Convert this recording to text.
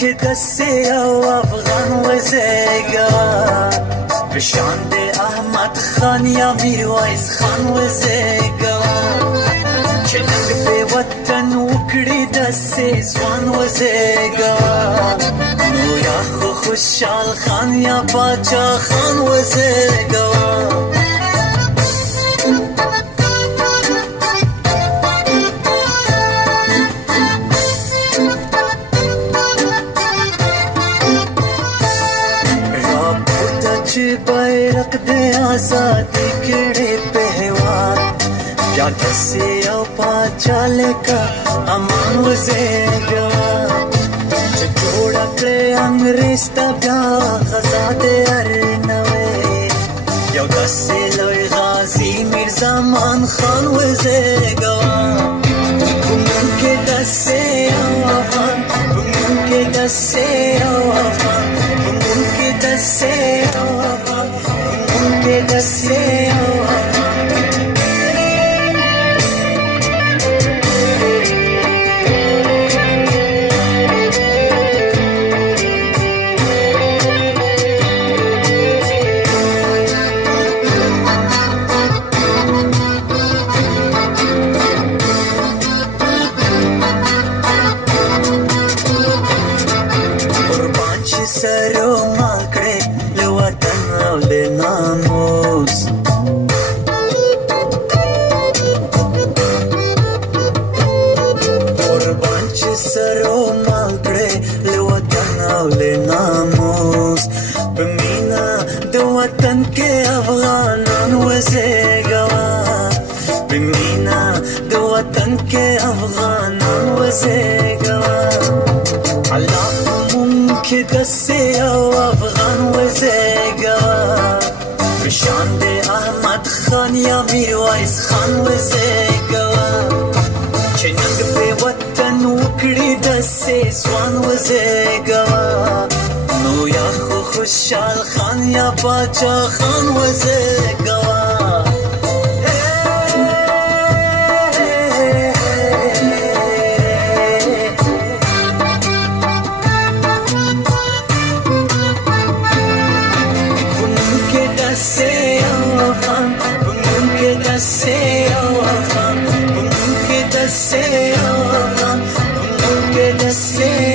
كدسي وافغان وزيقا بشاند احمد خان يا ميرويس خان وزيقا چنگ په وطن وکړي دسي ځوان وزيقا نو یا خو خوشحال خان یا باچا خان وزيقا बैरक दे आजादी केड़े पहवान क्या दसे आओ पाचाले का अमान वजेगा जोड़ा के अंग्रेज तब्या खजादे अरनवे या दसे लोई गाजी मिर्जा मान खान वजेगा बुंगन के दसे आओ अफान बुंगन के दसे आओ अफान बुंगन के दसे आओ que deseo Urban saro makre le watan le namus Urban saro makre le watan le namus Bamina de watan ke afghanan wazega Bamina de watan ke afghanan wazega Allah के दसे अफगान वजेगा बशांद अहमद खान या मीरवाइस खान वजेगा चनंग पे वतन उकड़ी दसे स्वान वजेगा नो या खो खुशहाल खान या बाचा खान वजेगा Say